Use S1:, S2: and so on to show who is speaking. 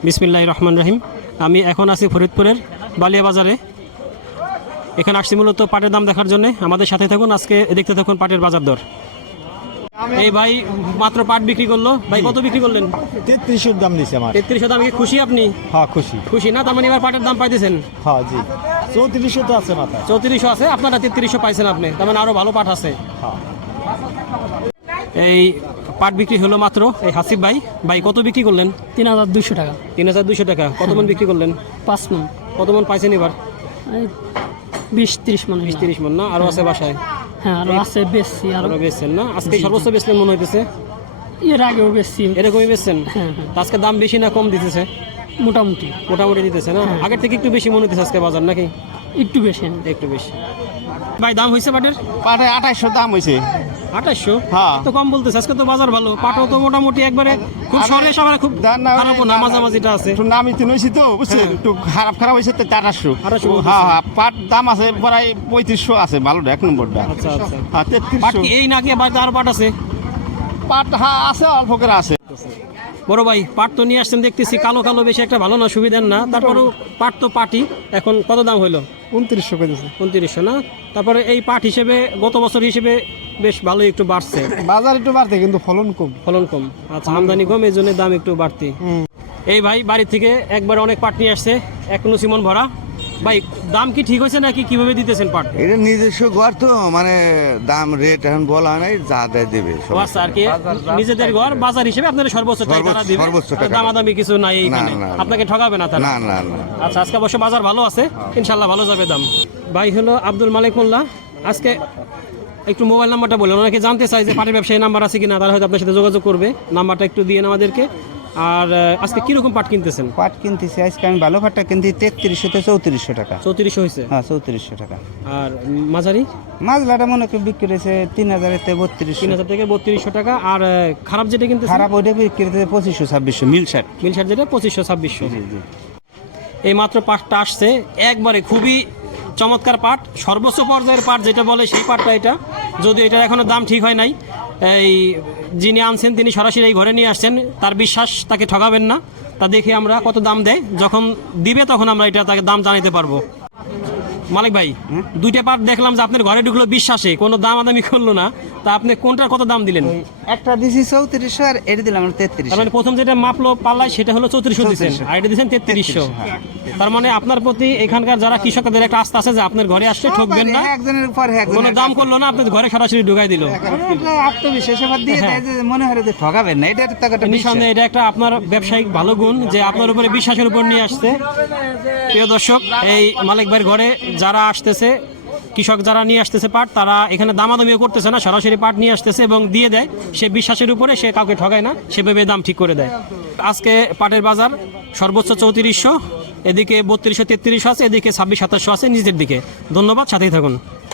S1: বিসমিল্লাহির রহমানির রহিম। আমি এখন আছি ফরিদপুরের বালিয়া বাজারে। এখানে আসছি মূলত পাটের দাম দেখার জন্য। আমাদের সাথে থাকুন, আজকে দেখতে থাকুন পাটের বাজার দর। এই ভাই মাত্র পাট বিক্রি করলো। ভাই কত বিক্রি করলেন?
S2: 33 দাম দিছে আমার।
S1: 33 দাম। কি খুশি আপনি?
S2: হ্যাঁ খুশি।
S1: খুশি না? তার মানে এবার পাটের দাম পাইতেছেন?
S2: হ্যাঁ জি। 34 তো আছে মাথা।
S1: 3400 আছে, আপনারা 3300 পাইছেন আপনি, তার মানে আরো ভালো পাট আছে।
S2: হ্যাঁ।
S1: এই পাট বিক্রি হলো মাত্র। এই হাসিব ভাই, ভাই কত বিক্রি করলেন?
S3: 3200 টাকা।
S1: 3200 টাকা। কত মন বিক্রি করলেন?
S3: 5 মণ।
S1: কত মন পাইছেন এবার?
S3: 20-30 মণ।
S1: 20-30 মন না? আরো আছে বাসায়?
S3: হ্যাঁ আরো আছে, বেশি আরো
S1: বেচছেন না? আজকে সর্বোচ্চ বেচলেন মনে হইতেছে।
S3: এর আগেও বেশি
S1: এরকমই বেচছেন?
S3: হ্যাঁ হ্যাঁ,
S1: আজকে দাম বেশি না কম দিতেছে?
S3: মোটামুটি
S1: মোটামুটি দিতেছে না? আগের থেকে একটু বেশি মনে হইতেছে আজকে বাজার নাকি?
S3: একটু বেশি।
S1: একটু বেশি। ভাই দাম হয়েছে পাটের?
S2: পাটে 2800 দাম হইছে।
S1: 2800?
S2: হ্যাঁ।
S1: তো কম বলতেছে। আজকে তো বাজার ভালো, পাটও তো মোটামুটি একবারে খুব সরে সবার, খুব খারাপও না, মাঝামাঝিটা আছে।
S2: একটু নামি তো নইছি তো বুঝছেন, একটু খারাপ হইছে তো 2800।
S1: 2800
S2: হ্যাঁ হ্যাঁ, পাট দাম আছে প্রায় 3500 আছে ভালোটা, এক নম্বরটা।
S1: আচ্ছা আচ্ছা।
S2: হ্যাঁ
S1: পাট
S2: 3300।
S1: কি এই নাকি বাড়িতে আরো পাট আছে?
S2: পাট হ্যাঁ আছে, অল্প করে আছে।
S1: বড় ভাই পাট তো নিয়ে আসছেন দেখতেছি, কালো কালো, বেশি একটা ভালো না, সুবিধার না। তারপরেও পাট তো পাটই। এখন কত দাম হইলো?
S2: 2900 করে দিছে।
S1: 2900 না? তারপরে এই পাট হিসেবে গত বছর হিসেবে বেশ ভালোই একটু বাড়ছে।
S2: বাজার একটু বাড়তে কিন্তু ফলন কম।
S1: ফলন কম। আচ্ছা, আমদানি কম, এই জন্য দাম একটু বাড়তি। এই ভাই বাড়ি থেকে একবার অনেক পাট নিয়ে আসছে, 1 সিমন ভরা। ভাই দাম কি ঠিক হয়েছে নাকি কিভাবে দিতেছেন পাট?
S4: এটা নিজস্ব ঘর তো, মানে দাম রেট এখন বলা নাই, যা দেয় দেবে সব।
S1: আচ্ছা, আর কি নিজেদের ঘর, বাজার হিসেবে আপনারা সর্বোচ্চ টাকা দিবেন,
S4: সর্বোচ্চ টাকা।
S1: দামাদামি কিছু নাই এখানে,
S4: না, না, না।
S1: আপনাকে ঠকাবে না তারা?
S4: না না না।
S1: আচ্ছা, আজকে অবশ্য বাজার ভালো আছে, ইনশাল্লাহ ভালো যাবে দাম। ভাই হলো আব্দুল মালিক মোল্লা। আজকে একটু মোবাইল নাম্বারটা বলুন, অনেকে জানতে চাই যে পাটের ব্যবসায়ী নাম্বার আছে কিনা, তারা হয়তো আপনার সাথে যোগাযোগ করবে। নাম্বারটা একটু দিয়ে আমাদেরকে। আর আজকে কিরকম পাট কিনতেছেন?
S5: পাট কিনতেছি আজকে আমি ভালো পাটটা কিনতে 3300 থেকে 3400 টাকা।
S1: 3400 হয়েছে?
S5: হ্যাঁ 3400 টাকা।
S1: আর মাঝারি
S5: মাছলাটা মনে করি বিক্রি হয়েছে 3000 থেকে 3200।
S1: 3000 থেকে 3200 টাকা। আর খারাপ যেটা কিনতে
S5: খারাপ ওইটা বিক্রি হয়েছে 2500-2600 মিল শার্ট।
S1: মিল শার্ট যেটা 2500-2600।
S5: জি জি।
S1: এই মাত্র পাটটা আসছে, একবারে খুবই চমৎকার পাট, সর্বোচ্চ পর্যায়ের পাট যেটা বলে সেই পাটটা এটা। যদিও এটার এখনো দাম ঠিক হয় নাই। এই যিনি আনছেন তিনি সরাসরি এই ঘরে নিয়ে আসছেন, তার বিশ্বাস, তাকে ঠকাবেন না। তা দেখে আমরা কত দাম দেয়, যখন দিবে তখন আমরা এটা তাকে দাম জানাতে পারবো। মালিক ভাই, দুইটা পাট দেখলাম যে আপনার ঘরে ঢুকলো বিশ্বাসে, কোনো দাম আদামি করলো না। তা আপনি কোনটার কত দাম দিলেন?
S5: একটা দিছি 3400 আর এটা দিলাম আমরা
S1: তার
S5: 3300।
S1: মানে প্রথম যেটা মাপলো পাল্লায় সেটা হলো 3400 দিচ্ছেন, আর এটা দিচ্ছেন 3300। তার মানে আপনার প্রতি এখানকার যারা কৃষকদের একটা আস্থা আছে যে আপনার ঘরে আসলে ঠকবেন না,
S5: একজনের পর
S1: কোনো দাম করলো না, আপনার ঘরে সরাসরি ঢুকাই দিল।
S5: আত্মবিশ্বাস এবার দিয়ে দেয় যে মনে হয় যে ঠকাবেন না, এটা একটা কথা।
S1: নিঃসন্দেহে এটা একটা আপনার ব্যবসায়িক ভালো গুণ যে আপনার উপরে বিশ্বাসের উপর নিয়ে আসছে। প্রিয় দর্শক, এই মালিক ভাইয়ের ঘরে যারা আসতেছে, কৃষক যারা নিয়ে আসতেছে পাট, তারা এখানে দামাদামিও করতেছে না, সরাসরি পাট নিয়ে আসতেছে এবং দিয়ে দেয়। সে বিশ্বাসের উপরে, সে কাউকে ঠকায় না, সেভাবে দাম ঠিক করে দেয়। আজকে পাটের বাজার সর্বোচ্চ 3400, এদিকে 3200-3300 আছে, এদিকে 2600-2700 আছে নিচের দিকে। ধন্যবাদ, সাথেই থাকুন।